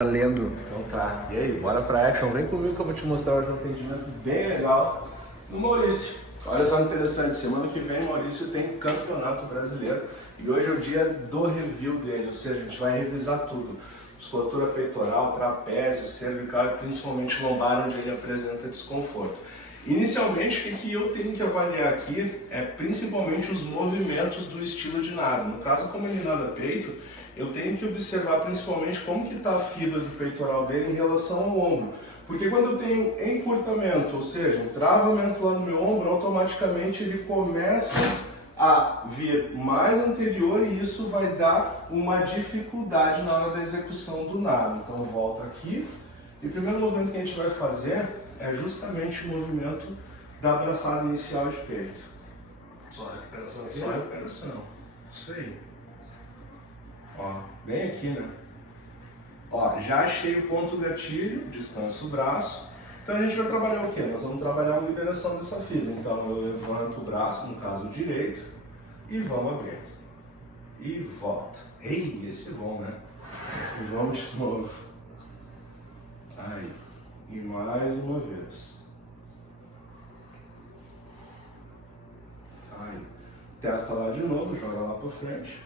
Valendo. Então tá, e aí, bora pra action, vem comigo que eu vou te mostrar hoje um atendimento bem legal no Maurício. Olha só que interessante, semana que vem o Maurício tem campeonato brasileiro e hoje é o dia do review dele, ou seja, a gente vai revisar tudo. Musculatura peitoral, trapézio, cervical e principalmente lombar, onde ele apresenta desconforto. Inicialmente, o que eu tenho que avaliar aqui é principalmente os movimentos do estilo de nado. No caso, como ele nada peito, eu tenho que observar principalmente como que está a fibra do peitoral dele em relação ao ombro. Porque quando eu tenho encurtamento, ou seja, um travamento lá no meu ombro, automaticamente ele começa a vir mais anterior e isso vai dar uma dificuldade na hora da execução do nado. Então volta aqui e o primeiro movimento que a gente vai fazer é justamente o movimento da abraçada inicial de peito. Só recuperação aqui? Só recuperação. Isso aí. Ó, bem aqui, né? Ó, já achei o ponto gatilho, descanso o braço. Então a gente vai trabalhar o quê? Nós vamos trabalhar a liberação dessa fibra. Então eu levanto o braço, no caso direito, e vamos abrir. E volta. Ei, esse é bom, né? E vamos de novo. Aí. E mais uma vez. Aí. Testa lá de novo, joga lá pra frente.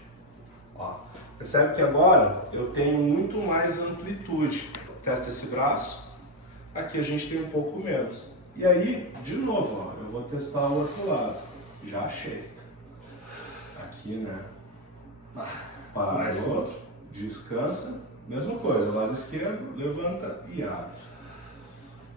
Ó. Percebe que agora eu tenho muito mais amplitude. Testa esse braço. Aqui a gente tem um pouco menos. E aí, de novo, ó, eu vou testar o outro lado. Já achei. Aqui, né? Parou, descansa. Mesma coisa, lado esquerdo, levanta e abre.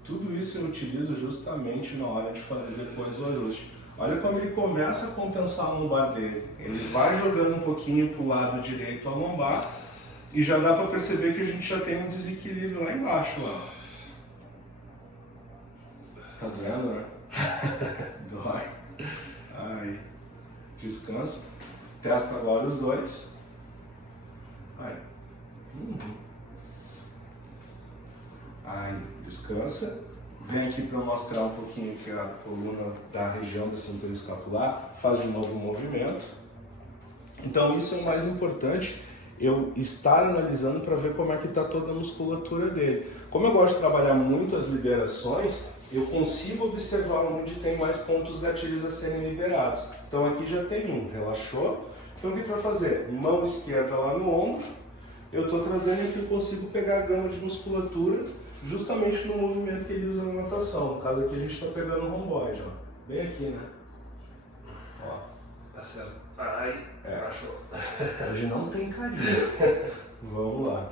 Tudo isso eu utilizo justamente na hora de fazer depois o ajuste. Olha como ele começa a compensar a lombar dele. Ele vai jogando um pouquinho para o lado direito a lombar e já dá para perceber que a gente já tem um desequilíbrio lá embaixo. Lá. Tá doendo, né? Dói. Aí. Descansa. Testa agora os dois. Aí. Aí. Descansa. Vem aqui para mostrar um pouquinho que a coluna da região da cintura escapular faz de novo o movimento. Então isso é o mais importante, eu estar analisando para ver como é que está toda a musculatura dele. Como eu gosto de trabalhar muito as liberações, eu consigo observar onde tem mais pontos gatilhos a serem liberados. Então aqui já tem um, relaxou. Então o que a gente vai fazer? Mão esquerda lá no ombro, eu estou trazendo aqui, eu consigo pegar a gama de musculatura justamente no movimento que ele usa na natação. No caso aqui a gente está pegando o romboide, ó. Bem aqui, né? Ó. Tá certo. Ai, achou. Hoje não tem carinho. Vamos lá.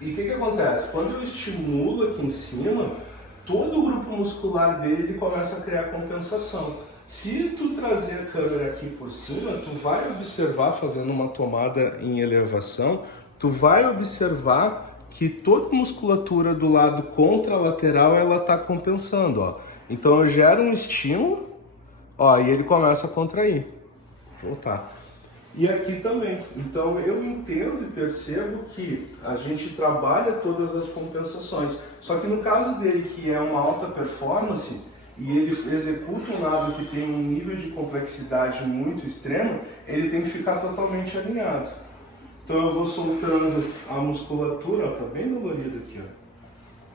E o que acontece? Quando eu estimulo aqui em cima, todo o grupo muscular dele começa a criar compensação. Se tu trazer a câmera aqui por cima, tu vai observar, fazendo uma tomada em elevação, tu vai observar que toda a musculatura do lado contralateral ela está compensando, ó. Então eu gero um estímulo, ó, e ele começa a contrair. Voltar. E aqui também. Então eu entendo e percebo que a gente trabalha todas as compensações. Só que no caso dele, que é uma alta performance, e ele executa um nado que tem um nível de complexidade muito extremo, ele tem que ficar totalmente alinhado. Então eu vou soltando a musculatura, ó, tá bem dolorido aqui, ó.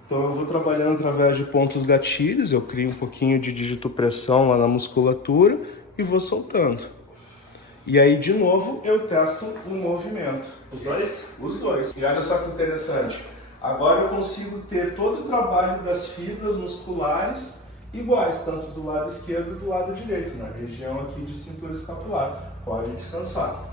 Então eu vou trabalhando através de pontos gatilhos, eu crio um pouquinho de digitopressão lá na musculatura e vou soltando. E aí de novo eu testo o movimento. Os dois? Os dois. E olha só que interessante, agora eu consigo ter todo o trabalho das fibras musculares iguais, tanto do lado esquerdo e do lado direito, na região aqui de cintura escapular. Pode descansar.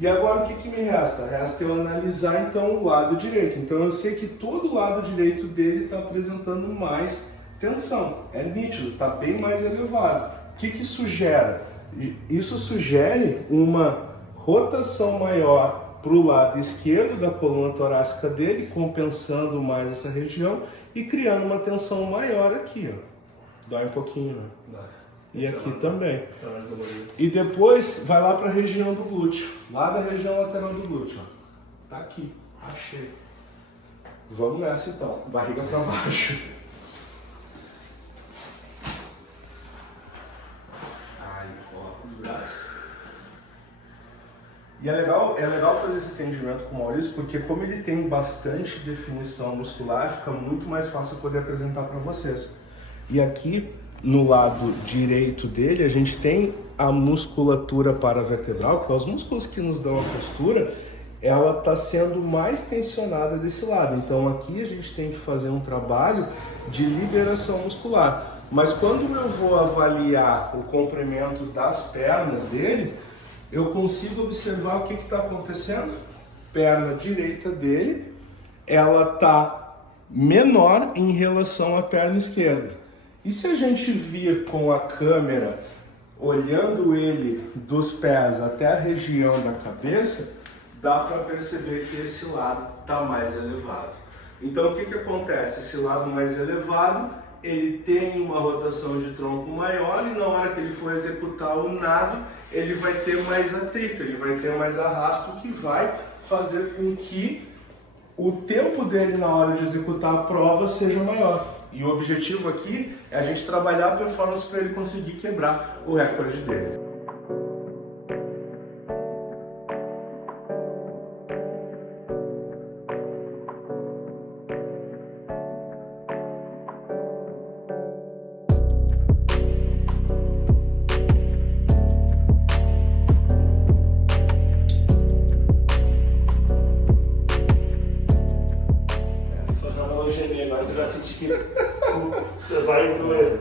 E agora o que me resta? Resta eu analisar então o lado direito. Então eu sei que todo o lado direito dele está apresentando mais tensão. É nítido, está bem mais elevado. O que isso gera? Isso sugere uma rotação maior para o lado esquerdo da coluna torácica dele, compensando mais essa região e criando uma tensão maior aqui, ó. Dói um pouquinho, né? Dói. E aqui também. Dolorido. E depois vai lá para a região do glúteo. Lá da região lateral do glúteo. Ó. Tá aqui. Achei. Vamos nessa então. Barriga para baixo. Aí, coloca os braços. E é legal fazer esse atendimento com o Maurício, porque como ele tem bastante definição muscular, fica muito mais fácil poder apresentar para vocês. E aqui, no lado direito dele, a gente tem a musculatura paravertebral, que é os músculos que nos dão a postura, ela está sendo mais tensionada desse lado. Então aqui a gente tem que fazer um trabalho de liberação muscular. Mas quando eu vou avaliar o comprimento das pernas dele, eu consigo observar o que está acontecendo. Perna direita dele, ela está menor em relação à perna esquerda. E se a gente vir com a câmera olhando ele dos pés até a região da cabeça, dá para perceber que esse lado está mais elevado. Então o que acontece? Esse lado mais elevado, ele tem uma rotação de tronco maior e na hora que ele for executar o nado, ele vai ter mais atrito, ele vai ter mais arrasto, que vai fazer com que o tempo dele na hora de executar a prova seja maior. E o objetivo aqui é a gente trabalhar a performance para ele conseguir quebrar o recorde dele.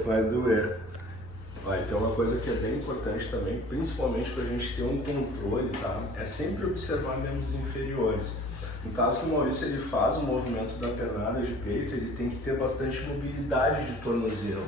Vai doer. Então uma coisa que é bem importante também, principalmente para a gente ter um controle, tá? É sempre observar membros inferiores. No caso que o Maurício ele faz o movimento da pernada de peito, ele tem que ter bastante mobilidade de tornozelo.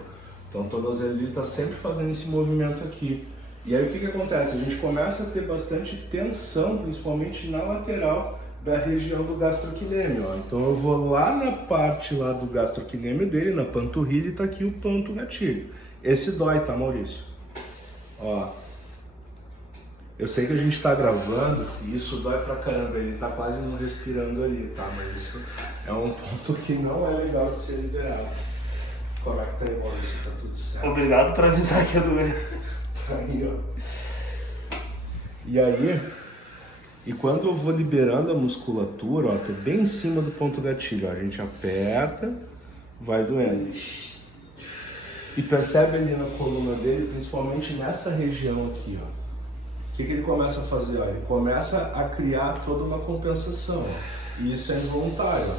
Então o tornozelo ele está sempre fazendo esse movimento aqui. E aí o que acontece? A gente começa a ter bastante tensão, principalmente na lateral da região do gastrocnêmio, ó. Então eu vou lá na parte lá do gastrocnêmio dele, na panturrilha, e tá aqui o ponto gatilho. Esse dói, tá, Maurício? Ó. Eu sei que a gente tá gravando e isso dói pra caramba, ele tá quase não respirando ali, tá? Mas isso é um ponto que não é legal de ser liberado. Como é que tá aí, Maurício? Tá tudo certo? Obrigado por avisar que ia doer. Tá aí, ó. E aí... E quando eu vou liberando a musculatura, ó, tô bem em cima do ponto gatilho, ó, a gente aperta, vai doendo. E percebe ali na coluna dele, principalmente nessa região aqui, ó. O que ele começa a fazer? Ó? Ele começa a criar toda uma compensação, ó. E isso é involuntário, ó.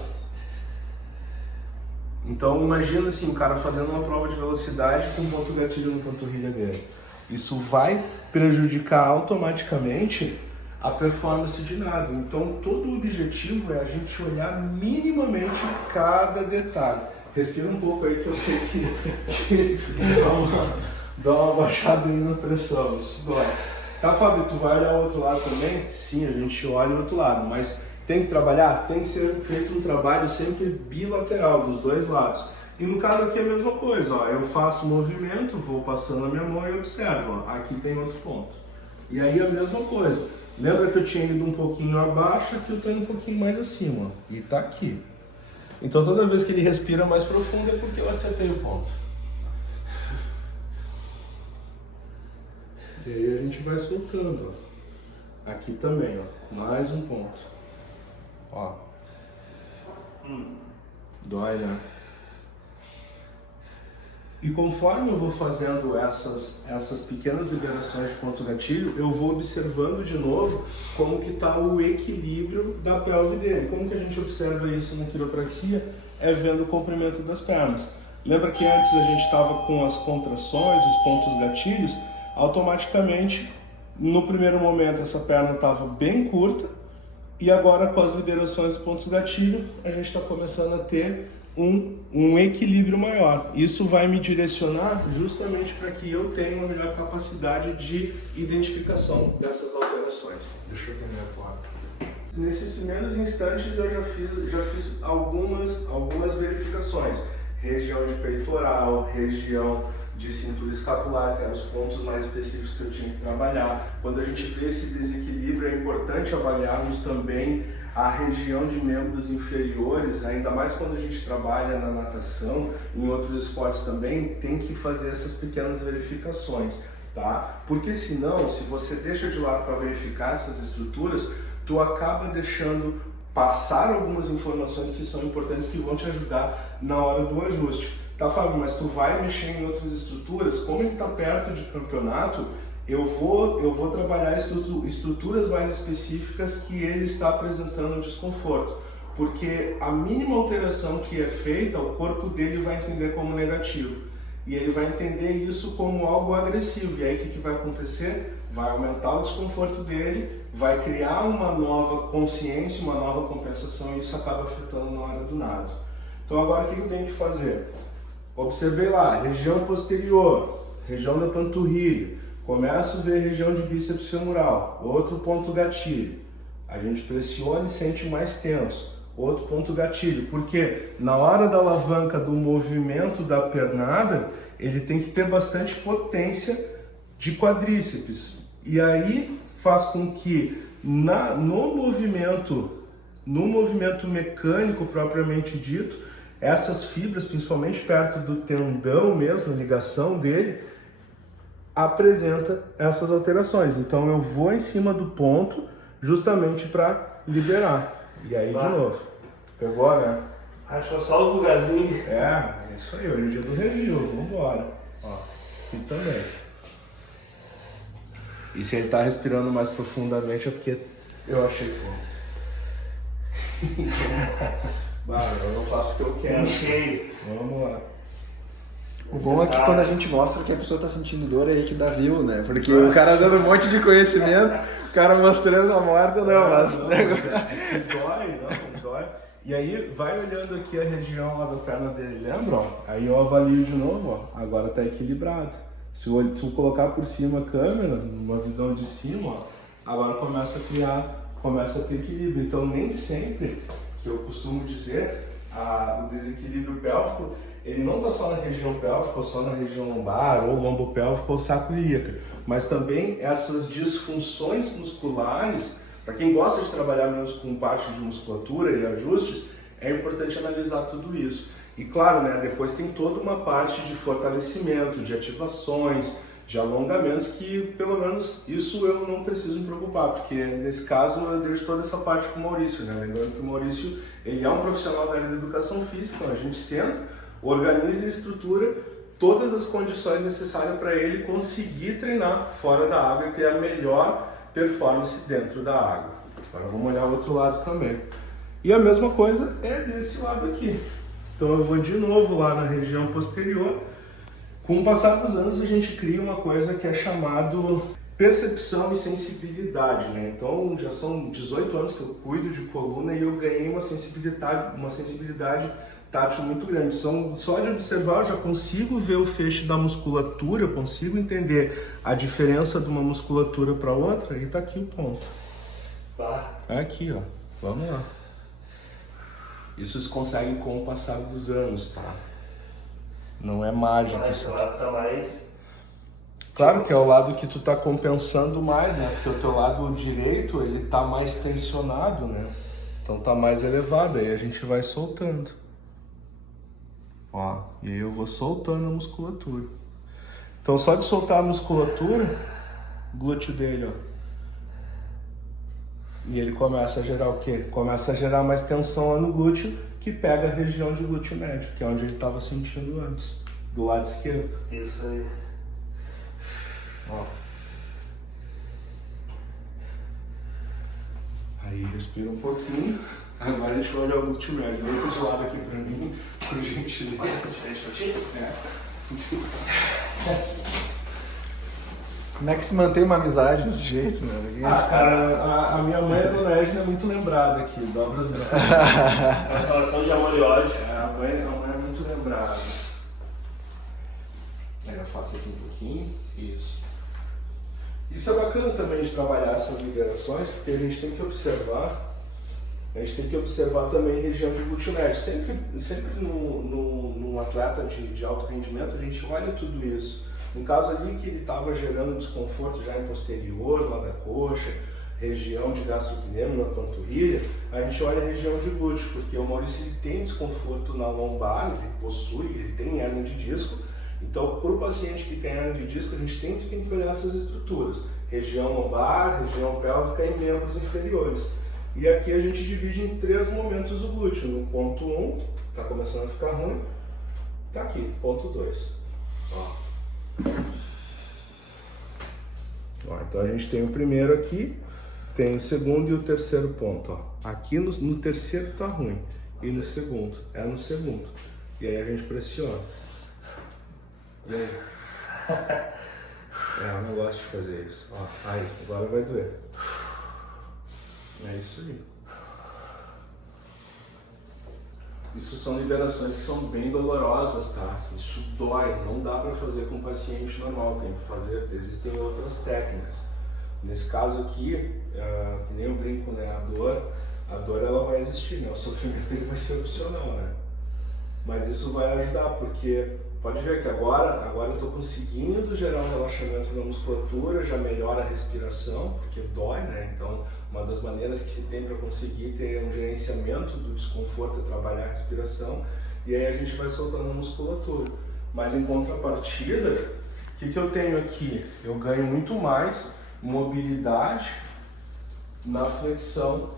Então imagina assim, o cara fazendo uma prova de velocidade com ponto gatilho na panturrilha dele. Isso vai prejudicar automaticamente a performance de nado. Então todo o objetivo é a gente olhar minimamente cada detalhe. Respira um pouco aí que eu sei que dá uma baixada aí na pressão, isso dói. Tá, Fábio, tu vai olhar o outro lado também? Sim, a gente olha o outro lado, mas tem que trabalhar? Tem que ser feito um trabalho sempre bilateral, dos dois lados. E no caso aqui é a mesma coisa, ó, eu faço o movimento, vou passando a minha mão e observo, ó, aqui tem outro ponto. E aí a mesma coisa. Lembra que eu tinha ido um pouquinho abaixo, aqui eu estou indo um pouquinho mais acima, ó, e tá aqui. Então toda vez que ele respira mais profundo é porque eu acertei o ponto. E aí a gente vai soltando, ó. Aqui também, ó, mais um ponto. Ó. Dói, né? E conforme eu vou fazendo essas pequenas liberações de ponto gatilho, eu vou observando de novo como que está o equilíbrio da pelve dele. Como que a gente observa isso na quiropraxia? É vendo o comprimento das pernas. Lembra que antes a gente estava com as contrações, os pontos gatilhos? Automaticamente, no primeiro momento, essa perna estava bem curta e agora com as liberações dos pontos gatilho, a gente está começando a ter um equilíbrio maior. Isso vai me direcionar justamente para que eu tenha uma melhor capacidade de identificação dessas alterações. Deixa eu terminar a placa. Nesses primeiros instantes eu já fiz algumas verificações. Região de peitoral, região de cintura escapular, que eram os pontos mais específicos que eu tinha que trabalhar. Quando a gente vê esse desequilíbrio, é importante avaliarmos também a região de membros inferiores, ainda mais quando a gente trabalha na natação, em outros esportes também, tem que fazer essas pequenas verificações. tá? Porque senão, se você deixa de lado para verificar essas estruturas, tu acaba deixando passar algumas informações que são importantes, que vão te ajudar na hora do ajuste. Tá, Fábio, mas tu vai mexer em outras estruturas, como ele está perto de campeonato, eu vou trabalhar estruturas mais específicas que ele está apresentando desconforto, porque a mínima alteração que é feita, o corpo dele vai entender como negativo, e ele vai entender isso como algo agressivo, e aí o que vai acontecer? Vai aumentar o desconforto dele, vai criar uma nova consciência, uma nova compensação, e isso acaba afetando na hora do nado. Então agora o que eu tenho que fazer? Observei lá, região posterior, região da panturrilha, começo a ver região de bíceps femoral, outro ponto gatilho. A gente pressiona e sente mais tenso. Outro ponto gatilho, porque na hora da alavanca do movimento da pernada, ele tem que ter bastante potência de quadríceps. E aí faz com que no movimento mecânico propriamente dito, essas fibras, principalmente perto do tendão mesmo, a ligação dele, apresenta essas alterações. Então eu vou em cima do ponto justamente para liberar. E aí, de novo, pegou, né? Achou só os lugarzinhos. É isso aí, hoje é o dia do review, vambora. Ó, aqui também. E se ele tá respirando mais profundamente é porque eu achei bom. Eu não faço porque eu quero. Cheio. Vamos lá. O bom é que quando a gente mostra que a pessoa tá sentindo dor, é aí que dá view, né? Porque o cara dando um monte de conhecimento, o cara mostrando a morta, não, mas... Não dói. E aí, vai olhando aqui a região lá da perna dele, lembra? Ó? Aí eu avalio de novo, ó. Agora tá equilibrado. Se tu colocar por cima a câmera, numa visão de cima, ó, agora começa a ter equilíbrio. Então, nem sempre, que eu costumo dizer, o desequilíbrio pélvico, ele não está só na região pélvica, ou só na região lombar, ou lombopélvico, ou sacro ilíaco, mas também essas disfunções musculares, para quem gosta de trabalhar menos com parte de musculatura e ajustes, é importante analisar tudo isso. E claro, né, depois tem toda uma parte de fortalecimento, de ativações, de alongamentos, que pelo menos isso eu não preciso me preocupar, porque nesse caso eu deixo toda essa parte com o Maurício, né? Lembrando que o Maurício, ele é um profissional da área da educação física, então a gente senta, organiza e estrutura todas as condições necessárias para ele conseguir treinar fora da água e ter a melhor performance dentro da água. Agora vamos olhar o outro lado também. E a mesma coisa é desse lado aqui. Então eu vou de novo lá na região posterior. Com o passar dos anos a gente cria uma coisa que é chamado percepção e sensibilidade, né? Então já são 18 anos que eu cuido de coluna e eu ganhei uma sensibilidade tátil muito grande. Só de observar eu já consigo ver o feixe da musculatura, eu consigo entender a diferença de uma musculatura para outra, e tá aqui o ponto. Aqui, ó. Vamos lá. Isso se consegue com o passar dos anos, tá? Não é mágica. Mas o lado tá mais... Claro que é o lado que tu tá compensando mais, né? Porque o teu lado direito, ele tá mais tensionado, né? Então tá mais elevado, aí a gente vai soltando. Ó, e aí eu vou soltando a musculatura. Então só de soltar a musculatura, o glúteo dele, ó. E ele começa a gerar o quê? Começa a gerar mais tensão lá no glúteo, que pega a região de glúteo médio, que é onde ele estava sentindo antes, do lado esquerdo. Isso aí. Ó. Aí respira um pouquinho. Agora a gente vai olhar o glúteo médio. Deita de lado aqui pra mim, por gentileza. É. Como é que se mantém uma amizade desse jeito, né? Cara, a minha mãe, a dona Edna, é muito lembrada aqui, dobra os braços. A relação de amor e ódio. A mãe é muito lembrada. Aí eu faço aqui um pouquinho, isso. Isso é bacana também de trabalhar essas liberações, porque a gente tem que observar também a região de glúteo médio. Sempre num atleta de alto rendimento, a gente olha tudo isso. No caso ali que ele estava gerando desconforto já em posterior, lá da coxa, região de gastrocnêmio, na panturrilha, a gente olha a região de glúteo, porque o Maurício ele tem desconforto na lombar, ele tem hernia de disco, Então, para o paciente que tem hernia de disco, a gente tem que olhar essas estruturas. Região lombar, região pélvica e membros inferiores. E aqui a gente divide em 3 momentos o glúteo. No ponto 1, está começando a ficar ruim. Está aqui, ponto 2. Ó, então a gente tem o primeiro aqui, tem o segundo e o terceiro ponto. Ó. Aqui no terceiro está ruim. E no segundo, no segundo. E aí a gente pressiona. E aí? Eu não gosto de fazer isso. Ó, aí, agora vai doer. É isso aí. Isso são liberações que são bem dolorosas, tá? Isso dói, não dá para fazer com um paciente normal, tem que fazer, existem outras técnicas. Nesse caso aqui, que nem eu brinco, né? A dor ela vai existir, né? O sofrimento ele vai ser opcional, né? Mas isso vai ajudar, porque pode ver que agora eu estou conseguindo gerar um relaxamento na musculatura, já melhora a respiração, porque dói, né? Então, uma das maneiras que se tem para conseguir ter um gerenciamento do desconforto é trabalhar a respiração, e aí a gente vai soltando a musculatura. Mas em contrapartida, o que eu tenho aqui? Eu ganho muito mais mobilidade na flexão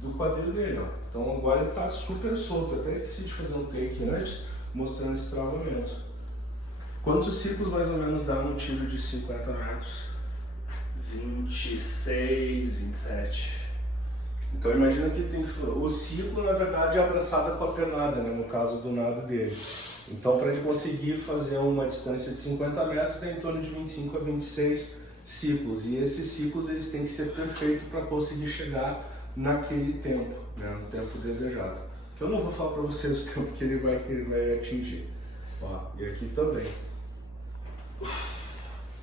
do quadril dele, ó. Então agora ele está super solto. Eu até esqueci de fazer um take antes, mostrando esse travamento. Quantos ciclos mais ou menos dá um tiro de 50 metros? 26, 27. Então imagina que tem o ciclo, na verdade, é abraçado com a pernada, né? No caso do nado dele. Então para ele conseguir fazer uma distância de 50 metros é em torno de 25 a 26 ciclos. E esses ciclos eles têm que ser perfeitos para conseguir chegar naquele tempo, né? No tempo desejado. Que eu não vou falar para vocês o tempo que ele vai atingir. Ó, e aqui também.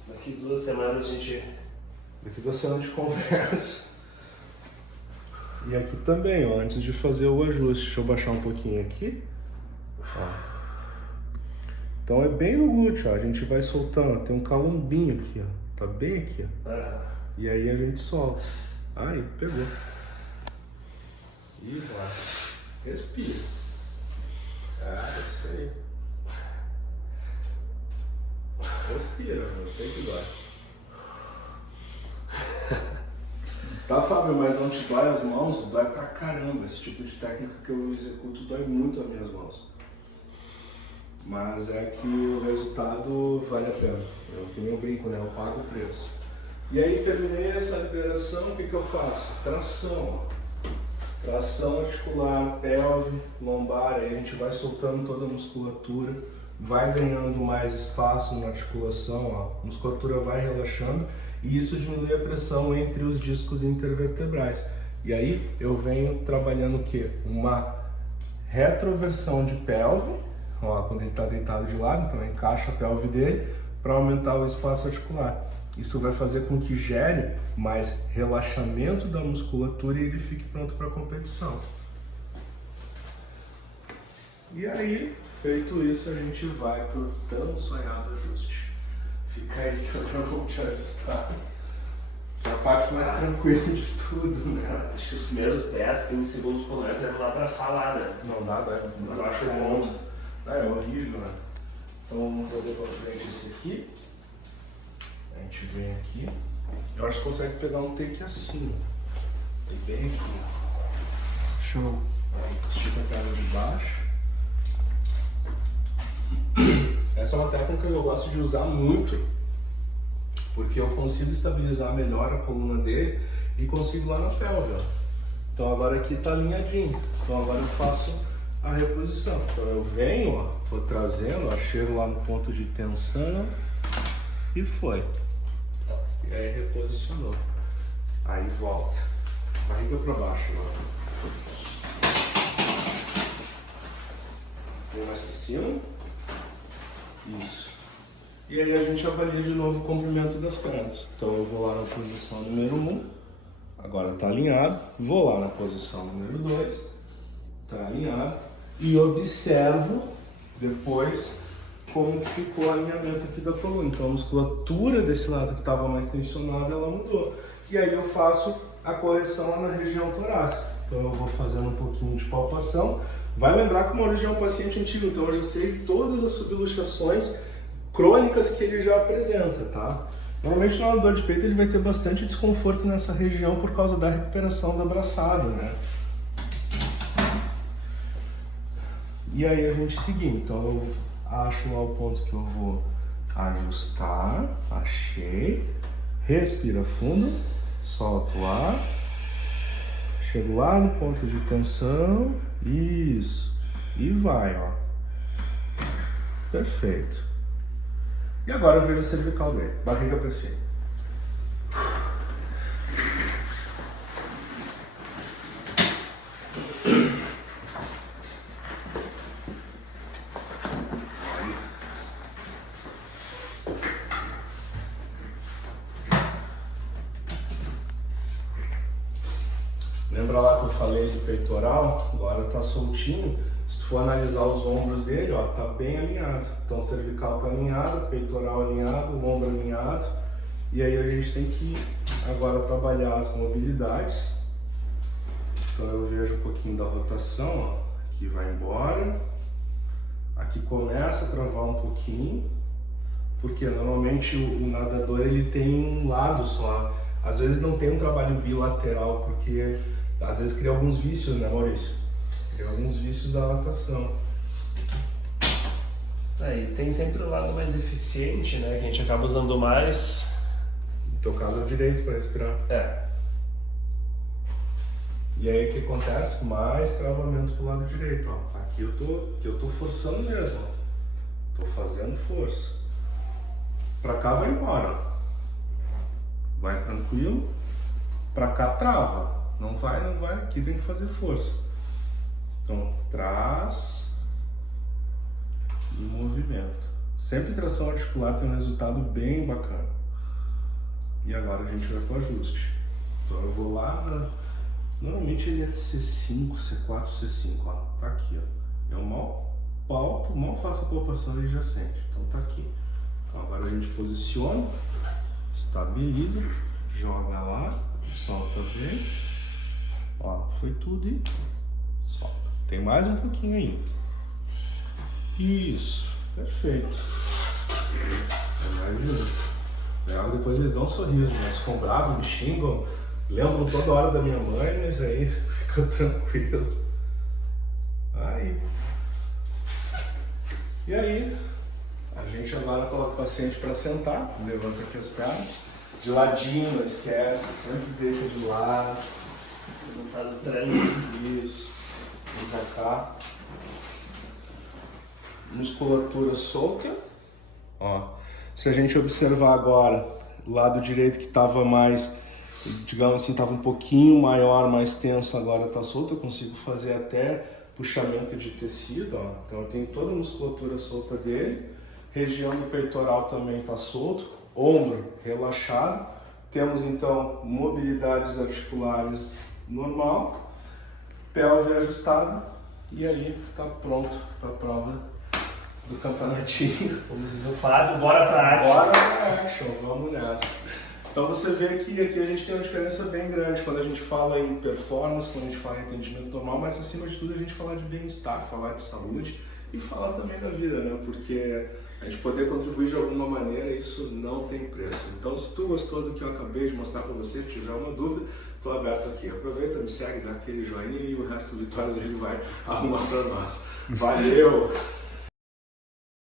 Daqui 2 semanas a gente... Daqui 2 semanas de conversa. E aqui também, ó, antes de fazer o ajuste. Deixa eu baixar um pouquinho aqui. Ó. Então é bem no glúteo, ó. A gente vai soltando, ó. Tem um calombinho aqui, ó. Tá bem aqui, ó. E aí a gente solta. Aí, pegou. E vai. Respira. Isso aí. Respira, eu sei que dói. Tá, Fábio, mas não te dói as mãos? Dói pra caramba. Esse tipo de técnica que eu executo dói muito as minhas mãos. Mas é que o resultado vale a pena. Que nem eu brinco, né? Eu pago o preço. E aí terminei essa liberação, o que eu faço? Tração. Tração articular, pelve, lombar, aí a gente vai soltando toda a musculatura, vai ganhando mais espaço na articulação, ó. A musculatura vai relaxando e isso diminui a pressão entre os discos intervertebrais. E aí eu venho trabalhando o quê? Uma retroversão de pelve, ó, quando ele está deitado de lado, então encaixa a pelve dele para aumentar o espaço articular. Isso vai fazer com que gere mais relaxamento da musculatura e ele fique pronto para a competição. E aí, feito isso, a gente vai para o tão sonhado ajuste. Fica aí que eu já vou te ajustar. Que é a parte mais tranquila de tudo, né? Acho que os primeiros 10, 15 segundos quando entra não dá pra falar, né? Não dá, Eu acho bom. É horrível, né? Então vamos fazer para frente esse aqui. A gente vem aqui. Eu acho que consegue pegar um take assim, ó. E bem aqui. Show. Aí, estica a perna de baixo. Essa é uma técnica que eu gosto de usar muito, porque eu consigo estabilizar melhor a coluna dele e consigo lá na pelve, ó. Então agora aqui tá alinhadinho. Então agora eu faço a reposição. Então eu venho, ó, vou trazendo, ó, chego lá no ponto de tensão e foi. E aí reposicionou. Aí volta. Barriga para baixo agora. Vem mais para cima. Isso. E aí a gente avalia de novo o comprimento das pernas. Então eu vou lá na posição número 1. Agora está alinhado. Vou lá na posição número 2. Está alinhado. E observo depois como que ficou o alinhamento aqui da coluna. Então a musculatura desse lado que estava mais tensionada, ela mudou. E aí eu faço a correção lá na região torácica. Então eu vou fazendo um pouquinho de palpação. Vai lembrar que o Maurício é um paciente antigo, então eu já sei todas as subluxações crônicas que ele já apresenta, tá? Normalmente no dor de peito ele vai ter bastante desconforto nessa região por causa da recuperação da braçada, né? E aí a gente seguir, então eu acho lá o ponto que eu vou ajustar, achei, respira fundo, solta o ar, chego lá no ponto de tensão, isso, e vai, ó, perfeito. E agora eu vejo a cervical dele, barriga pra cima. Lembra lá que eu falei do peitoral? Agora tá soltinho. Se tu for analisar os ombros dele, ó, tá bem alinhado. Então, cervical tá alinhado, peitoral alinhado, o ombro alinhado. E aí a gente tem que agora trabalhar as mobilidades. Então eu vejo um pouquinho da rotação, ó. Aqui vai embora. Aqui começa a travar um pouquinho. Porque normalmente o nadador ele tem um lado só. Às vezes não tem um trabalho bilateral, porque às vezes cria alguns vícios, né, Maurício? Cria alguns vícios da natação. E tem sempre o lado mais eficiente, né? Que a gente acaba usando mais. No teu caso é o direito para respirar. E aí o que acontece? Mais travamento pro lado direito, ó. Aqui eu tô forçando mesmo, ó. Tô fazendo força. Pra cá vai embora, ó. Vai tranquilo. Pra cá trava. Não vai, aqui tem que fazer força. Então, traz e movimento. Sempre tração articular tem um resultado bem bacana. E agora a gente vai pro ajuste. Então eu vou lá, normalmente ele é de C5, C4, C5, ó. Tá aqui, ó. Eu mal palpo, mal faço a palpação e ele já sente. Então tá aqui. Então agora a gente posiciona, estabiliza, joga lá, solta bem. Ó, foi tudo e solta. Tem mais um pouquinho ainda. Isso, perfeito. Legal, depois eles dão um sorriso, mas ficam bravos, me xingam, lembram toda hora da minha mãe, mas aí fica tranquilo. Aí. E aí, a gente agora coloca o paciente para sentar, levanta aqui as pernas, de ladinho, não esquece, sempre deixa de lado. Não tá no treino. Isso. Vem pra cá. Musculatura solta. Ó. Se a gente observar agora, o lado direito que estava mais, digamos assim, estava um pouquinho maior, mais tenso, agora está solto. Eu consigo fazer até puxamento de tecido, ó. Então eu tenho toda a musculatura solta dele. Região do peitoral também está solto. Ombro relaxado. Temos então mobilidades articulares normal, pelve ajustada, e aí está pronto para a prova do campeonatinho. Como diz o Fábio, bora pra action. Bora pra action, vamos nessa. Então você vê que aqui a gente tem uma diferença bem grande quando a gente fala em performance, quando a gente fala em atendimento normal, mas acima de tudo a gente fala de bem-estar, falar de saúde e falar também da vida, né? Porque a gente poder contribuir de alguma maneira, isso não tem preço. Então se tu gostou do que eu acabei de mostrar para você, se tiver uma dúvida, estou aberto aqui. Aproveita, me segue, dá aquele joinha e o resto do Vitórias ele vai arrumar para nós. Valeu!